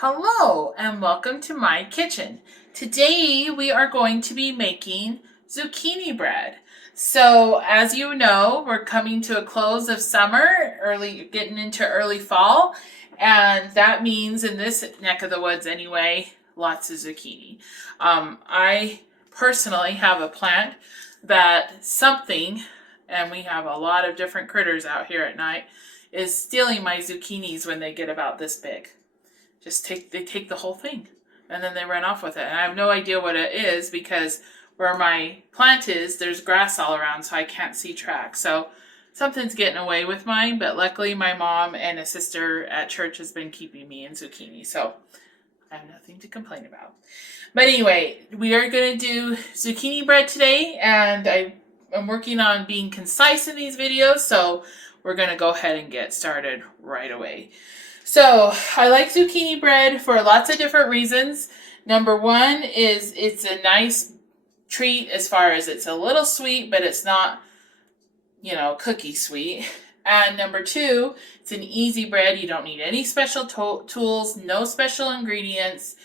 Hello and welcome to my kitchen. Today we are going to be making zucchini bread. So as you know, we're coming to a close of summer, getting into early fall, and that means in this neck of the woods anyway, lots of zucchini. I personally have a plant that something, and we have a lot of different critters out here at night, is stealing my zucchinis when they get about this big. They take the whole thing and then they run off with it. And I have no idea what it is because where my plant is, there's grass all around, so I can't see tracks. So something's getting away with mine, but luckily my mom and a sister at church has been keeping me in zucchini. So I have nothing to complain about. But anyway, we are going to do zucchini bread today, and I'm working on being concise in these videos, so we're going to go ahead and get started right away. So I like zucchini bread for lots of different reasons. Number one is it's a nice treat as far as it's a little sweet, but it's not, cookie sweet. And number two, it's an easy bread. You don't need any special tools, no special ingredients.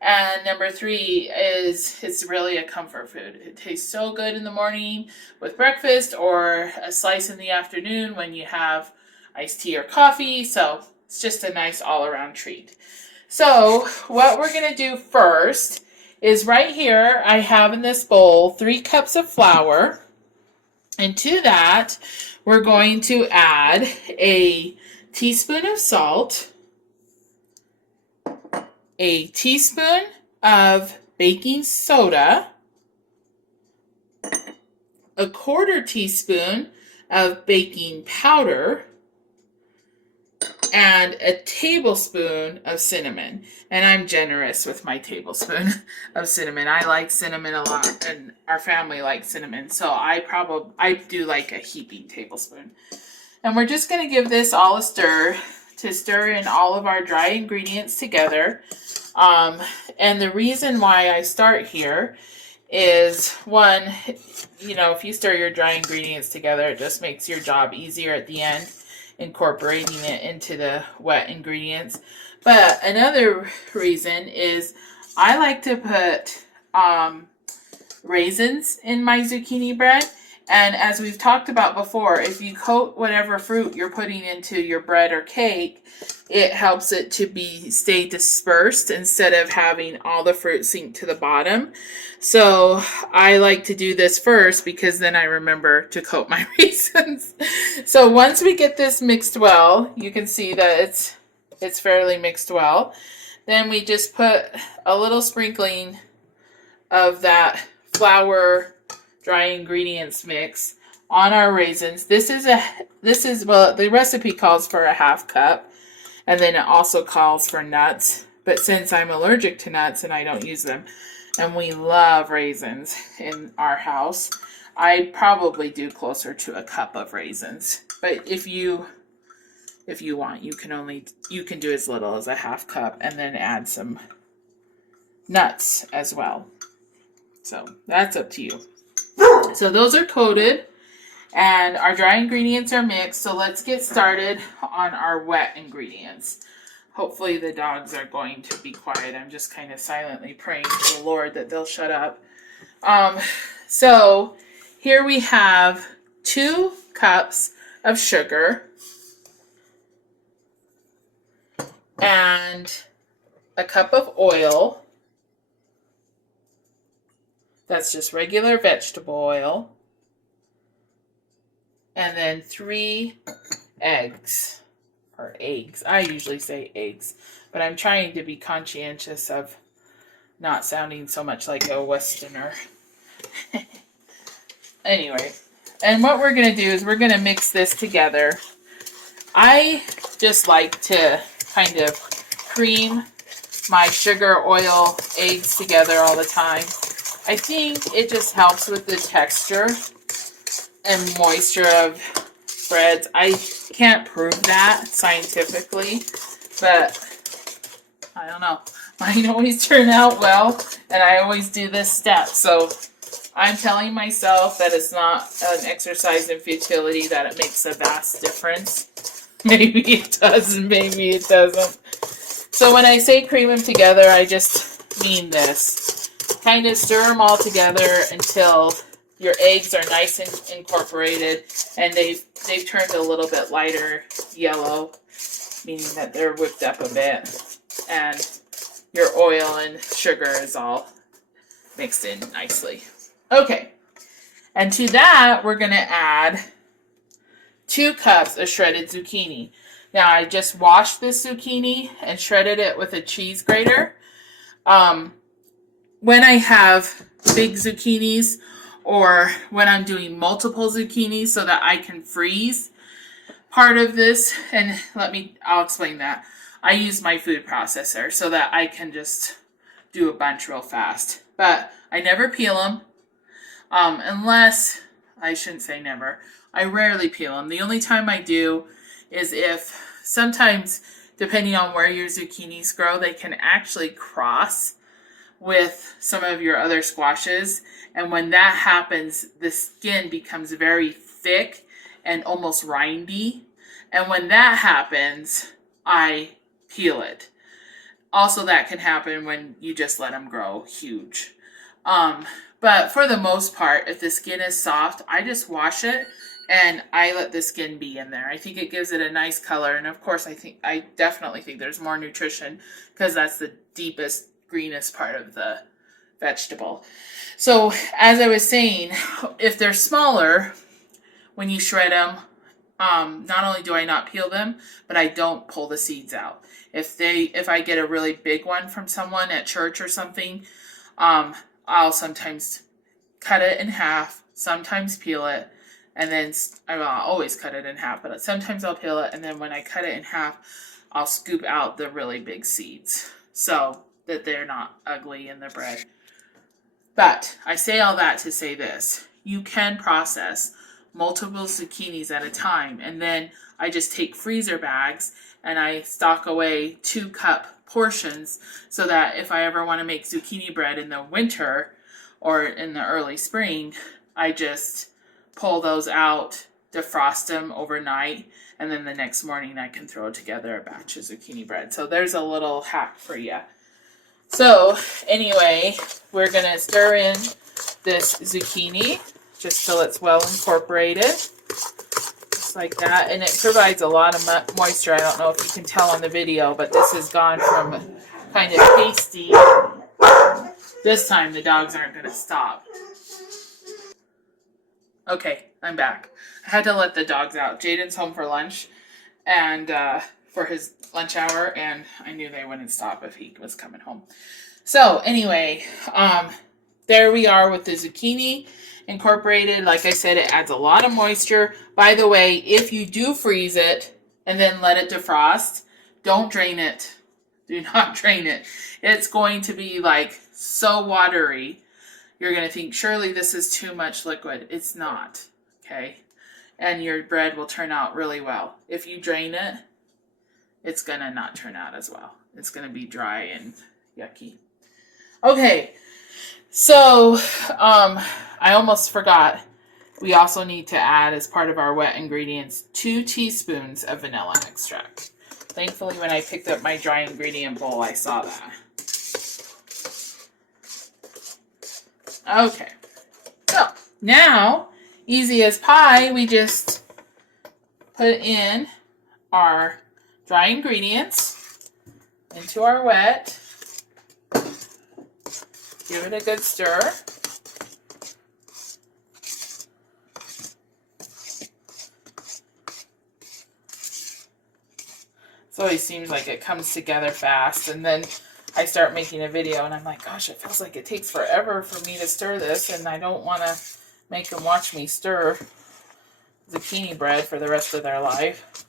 And number three is it's really a comfort food. It tastes so good in the morning with breakfast or a slice in the afternoon when you have iced tea or coffee. So it's just a nice all-around treat. So what we're going to do first is right here I have in this bowl 3 cups of flour. And to that, we're going to add a teaspoon of salt, a teaspoon of baking soda, a 1/4 teaspoon of baking powder, and a tablespoon of cinnamon. And I'm generous with my tablespoon of cinnamon. I like cinnamon a lot, and our family likes cinnamon, so I do like a heaping tablespoon. And we're just going to give this all a stir to stir in all of our dry ingredients together. And the reason why I start here is one, if you stir your dry ingredients together, it just makes your job easier at the end, incorporating it into the wet ingredients. But another reason is I like to put raisins in my zucchini bread. And as we've talked about before, if you coat whatever fruit you're putting into your bread or cake, it helps it to stay dispersed instead of having all the fruit sink to the bottom. So I like to do this first because then I remember to coat my raisins. So once we get this mixed well, you can see that it's fairly mixed well. Then we just put a little sprinkling of that flour dry ingredients mix on our raisins. The recipe calls for a 1/2 cup, and then it also calls for nuts. But since I'm allergic to nuts and I don't use them, and we love raisins in our house, I'd probably do closer to a cup of raisins. But if you want, you can do as little as a 1/2 cup and then add some nuts as well. So that's up to you. So those are coated and our dry ingredients are mixed. So let's get started on our wet ingredients. Hopefully the dogs are going to be quiet. I'm just kind of silently praying to the Lord that they'll shut up. So here we have 2 cups of sugar and a cup of oil. That's just regular vegetable oil. And then 3 eggs, or eggs. I usually say eggs, but I'm trying to be conscientious of not sounding so much like a Westerner. Anyway, and what we're going to do is we're going to mix this together. I just like to kind of cream my sugar, oil, eggs together all the time. I think it just helps with the texture and moisture of breads. I can't prove that scientifically, but I don't know. Mine always turn out well, and I always do this step. So I'm telling myself that it's not an exercise in futility, that it makes a vast difference. Maybe it does, and maybe it doesn't. So when I say cream them together, I just mean this. Kind of stir them all together until your eggs are nice and incorporated and they've turned a little bit lighter yellow, meaning that they're whipped up a bit. And your oil and sugar is all mixed in nicely. Okay. And to that, we're going to add 2 cups of shredded zucchini. Now, I just washed this zucchini and shredded it with a cheese grater. When I have big zucchinis or when I'm doing multiple zucchinis so that I can freeze part of this, and I'll explain that. I use my food processor so that I can just do a bunch real fast. But I never peel them. Unless, I shouldn't say never, I rarely peel them. The only time I do is if sometimes, depending on where your zucchinis grow, they can actually cross with some of your other squashes. And when that happens, the skin becomes very thick and almost rindy. And when that happens, I peel it. Also, that can happen when you just let them grow huge. But for the most part, if the skin is soft, I just wash it and I let the skin be in there. I think it gives it a nice color. And of course, I definitely think there's more nutrition because that's the deepest, greenest part of the vegetable. So as I was saying, if they're smaller, when you shred them, not only do I not peel them, but I don't pull the seeds out. If I get a really big one from someone at church or something, I'll sometimes cut it in half, sometimes peel it, and then I'll always cut it in half, but sometimes I'll peel it, and then when I cut it in half, I'll scoop out the really big seeds so that they're not ugly in the bread. But I say all that to say this. You can process multiple zucchinis at a time, and then I just take freezer bags and I stock away 2-cup portions so that if I ever want to make zucchini bread in the winter or in the early spring, I just pull those out, defrost them overnight, and then the next morning I can throw together a batch of zucchini bread. So there's a little hack for you. So anyway, we're going to stir in this zucchini just till it's well incorporated. Just like that. And it provides a lot of moisture. I don't know if you can tell on the video, but this has gone from kind of pasty. This time the dogs aren't going to stop. Okay, I'm back. I had to let the dogs out. Jaden's home for lunch and for his lunch hour, and I knew they wouldn't stop if he was coming home. So anyway, there we are with the zucchini incorporated. Like I said, it adds a lot of moisture. By the way, if you do freeze it and then let it defrost, don't drain it. Do not drain it. It's going to be like so watery. You're going to think, surely this is too much liquid. It's not, okay? And your bread will turn out really well. If you drain it, it's going to not turn out as well. It's going to be dry and yucky. Okay, so I almost forgot. We also need to add, as part of our wet ingredients, 2 teaspoons of vanilla extract. Thankfully, when I picked up my dry ingredient bowl, I saw that. Okay, so now, easy as pie, we just put in our dry ingredients into our wet. Give it a good stir. It always seems like it comes together fast, and then I start making a video and I'm like, gosh, it feels like it takes forever for me to stir this, and I don't want to make them watch me stir zucchini bread for the rest of their life.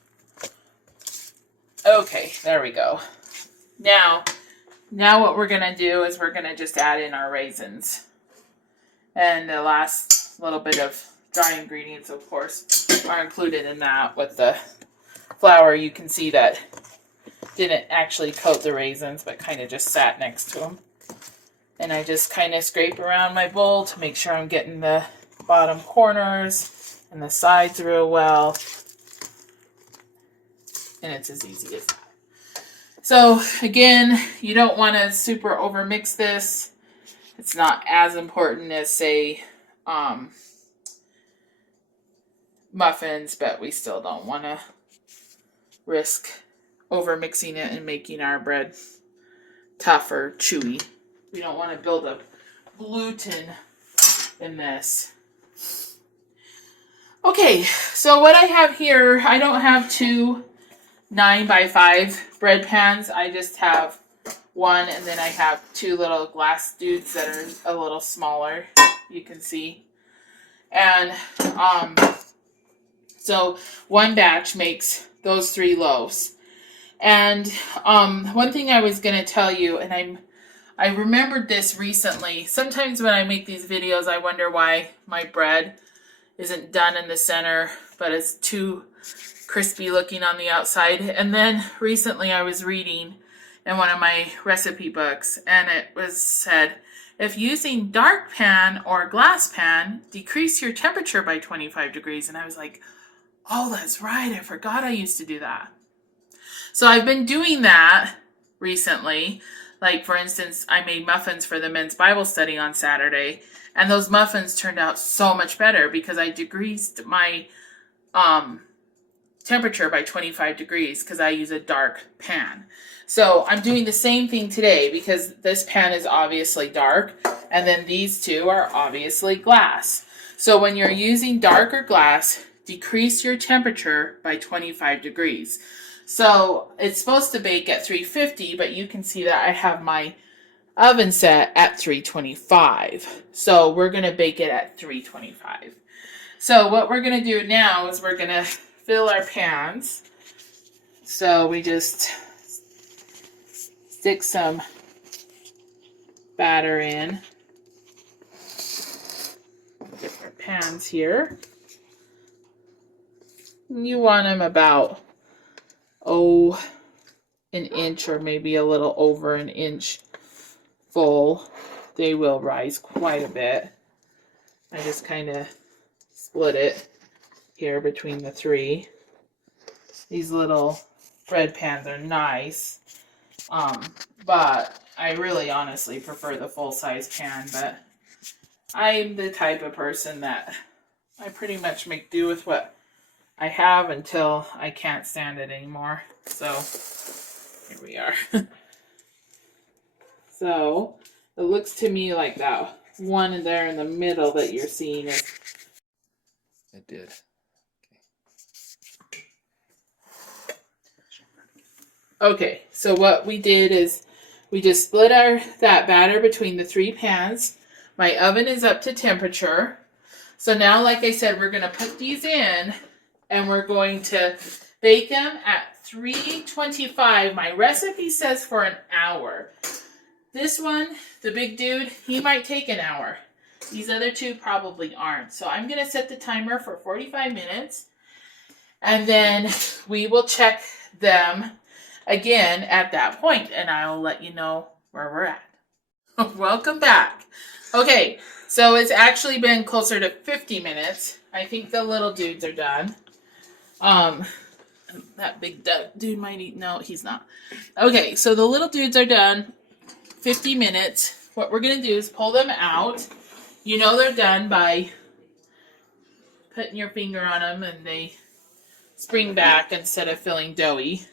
Okay, there we go. Now what we're going to do is we're going to just add in our raisins. And the last little bit of dry ingredients, of course, are included in that. With the flour, you can see that didn't actually coat the raisins, but kind of just sat next to them. And I just kind of scrape around my bowl to make sure I'm getting the bottom corners and the sides real well. And it's as easy as that. So again, you don't want to super over mix this. It's not as important as, say, muffins, but we still don't want to risk over mixing it and making our bread tough or chewy. We don't want to build up gluten in this. Okay, so what I have here, I don't have two 9x5 bread pans. I just have one, and then I have two little glass dudes that are a little smaller, you can see. And so one batch makes those 3 loaves. And one thing I was going to tell you, and I remembered this recently. Sometimes when I make these videos, I wonder why my bread isn't done in the center, but it's too crispy looking on the outside. And then recently I was reading in one of my recipe books, and it was said, if using dark pan or glass pan, decrease your temperature by 25 degrees. And I was like, oh, that's right. I forgot I used to do that. So I've been doing that recently. Like, for instance, I made muffins for the men's Bible study on Saturday, and those muffins turned out so much better because I decreased my temperature by 25 degrees because I use a dark pan. So I'm doing the same thing today because this pan is obviously dark, and then these two are obviously glass. So when you're using dark or glass, decrease your temperature by 25 degrees. So it's supposed to bake at 350, but you can see that I have my oven set at 325. So we're going to bake it at 325. So what we're going to do now is we're going to fill our pans. So we just stick some batter in different pans here. You want them about an inch or maybe a little over an inch full. They will rise quite a bit. I just kind of split it here between the 3. These little bread pans are nice, but I really honestly prefer the full-size pan. But I'm the type of person that I pretty much make do with what I have until I can't stand it anymore. So here we are. So it looks to me like that one there in the middle that you're seeing is. It did. Okay, so what we did is we just split that batter between the 3 pans. My oven is up to temperature. So now, like I said, we're going to put these in and we're going to bake them at 325. My recipe says for an hour. This one, the big dude, he might take an hour. These other 2 probably aren't. So I'm going to set the timer for 45 minutes. And then we will check them again at that point, and I'll let you know where we're at. Welcome back. Okay, so it's actually been closer to 50 minutes. I think the little dudes are done. That big dude might eat. No, he's not. Okay, so the little dudes are done. 50 minutes. What we're going to do is pull them out. You know they're done by putting your finger on them and they spring back instead of feeling doughy.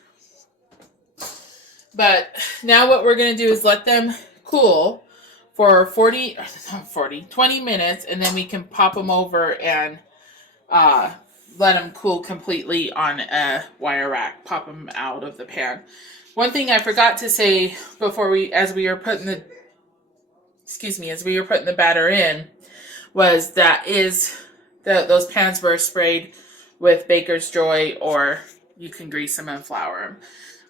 But now what we're going to do is let them cool for 20 minutes, and then we can pop them over and let them cool completely on a wire rack. Pop them out of the pan. One thing I forgot to say before as we were putting the batter in, was those pans were sprayed with Baker's Joy, or you can grease them and flour them.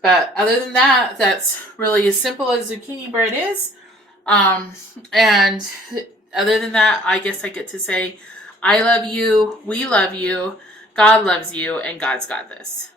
But other than that, that's really as simple as zucchini bread is. And other than that, I guess I get to say, I love you, we love you, God loves you, and God's got this.